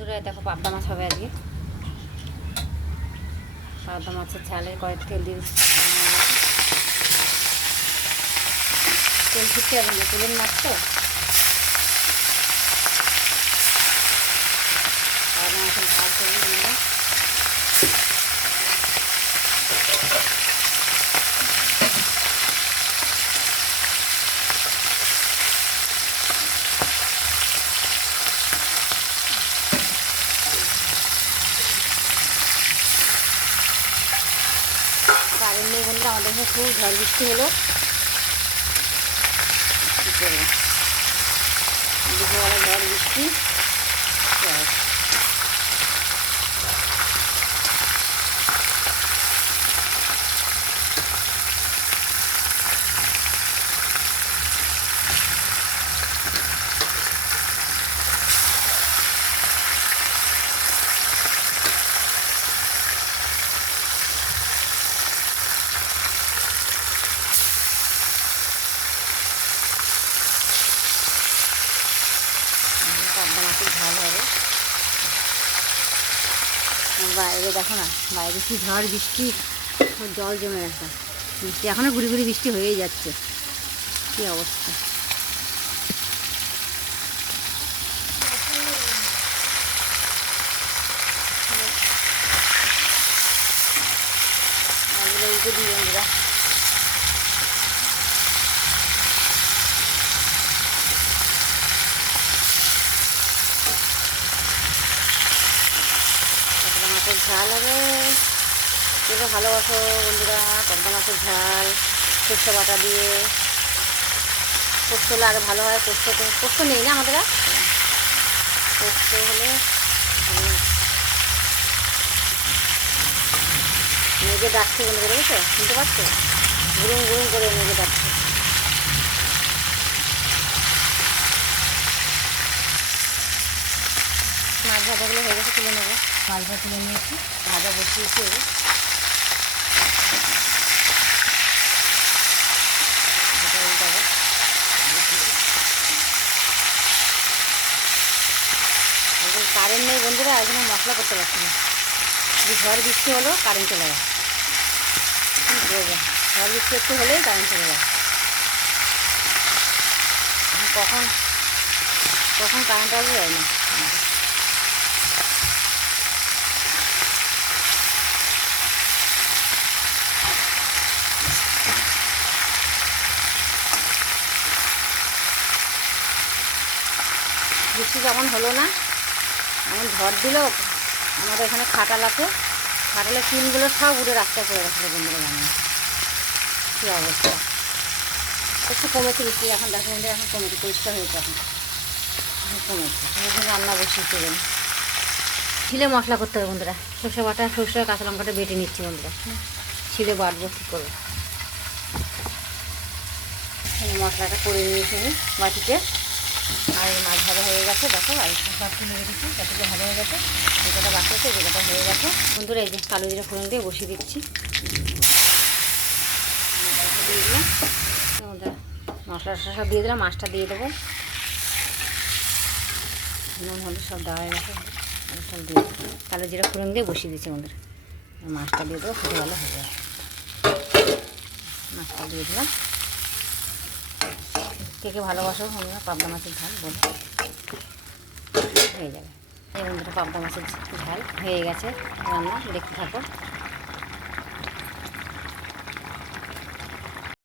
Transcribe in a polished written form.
বন্ধুরা দেখো পাবদা মাছ হবে আজকে। পাবদা মাছের ঝালে কয়েক তেল দিয়ে তেল ছুটতে হবে না, তেলের মাছ তো পাবদা মাছের ঝাল করবো আমরা। কারেন্ট নেই বলতে আমাদের এখানে খুব ঝড় বৃষ্টি হলো। কী করবো, দুপুরবেলা ঝড় বৃষ্টি। পাবদা মাছের ঝাল হবে। বাইরে দেখো না, বাইরে কি ঝড় বৃষ্টি, জল জমে গেছে। বৃষ্টি এখনও ঘুরি ঘুরি বৃষ্টি হয়েই যাচ্ছে। কী অবস্থা! উঠে দিই বন্ধুরা। পাবদা মাছের ঝাল হবে। যেটা ভালোবাসো বন্ধুরা, পাবদা মাছের ঝাল পোস্ত বাটা দিয়ে। পোস্ত হলে আরও ভালো হয়। পোস্ত নেই না আমাদের, পোস্ত হলে মেঘে ডাকছে বন্ধুরা, বুঝেছো? শুনতে পাচ্ছ? গুরুম গুরুম করে মেঘে ডাকছে। মাছ ভাজাগুলো হয়ে গেছে, তুলে নেবো। মাছ ভাজা তুলে নিয়েছি, ভাজা বসিয়েছি। এখন কারেন্ট নেই বন্ধুরা, এখানে মশলা করতে পারছি না। ঝড় বৃষ্টি হলো, কারেন্ট চলে যায়। কী করবো, ঝড় বৃষ্টি একটু হলেই কারেন্ট চলে যায়। কখন কখন কারেন্ট আসবে যায় না। বৃষ্টি যখন হলো না, এমন ঝড় দিল। আমাদের এখানে খাটাল আছে, খাটালের টিনগুলো সব উড়ে রাস্তায় পড়ে গেছিলো বন্ধুরা। জানেন কী অবস্থা! একটু কমেছে বৃষ্টি, এখন দেখো বন্ধুরা, এখন কমেছে, পরিষ্কার হয়েছে। এখন কমেছে। এখন রান্না বসিয়েছে। শিলে মশলা করতে হবে বন্ধুরা। সর্ষে বাটা, সর্ষে কাঁচা লঙ্কাটা বেটে নিচ্ছি বন্ধুরা। শিলে বাটবো, কী করবো। মশলাটা করে নিয়েছি আমি বাটিতে। আর মাছ ভাজা হয়ে গেছে দেখো, আর সব তুলে রেখেছি, তাতে ভালো হয়ে গেছে। যেটা বাকি আছে যেটা হয়ে গেছে বন্ধুরা। এই যে কালো জিরা ফোড়ন দিয়ে বসিয়ে দিচ্ছি। দিয়ে দিলাম মশলা সব দিয়ে দিলাম, মাছটা দিয়ে দেবো। নুন হলুদ সব দেওয়া হয়ে গেছে, সব দিয়ে কালো জিরা ফোড়ন দিয়ে বসিয়ে দিচ্ছি বন্ধুরা। মাছটা দিয়ে দেবো, খুব ভালো হয়ে যাবে। মাছটা দিয়ে দিলাম। কে কে ভালোবাসো বন্ধুরা পাবদা মাছের ঝাল, বলো। হয়ে যাবে এই বন্ধুরা, পাবদা মাছের ঝাল হয়ে গেছে রান্না, দেখতে থাকো।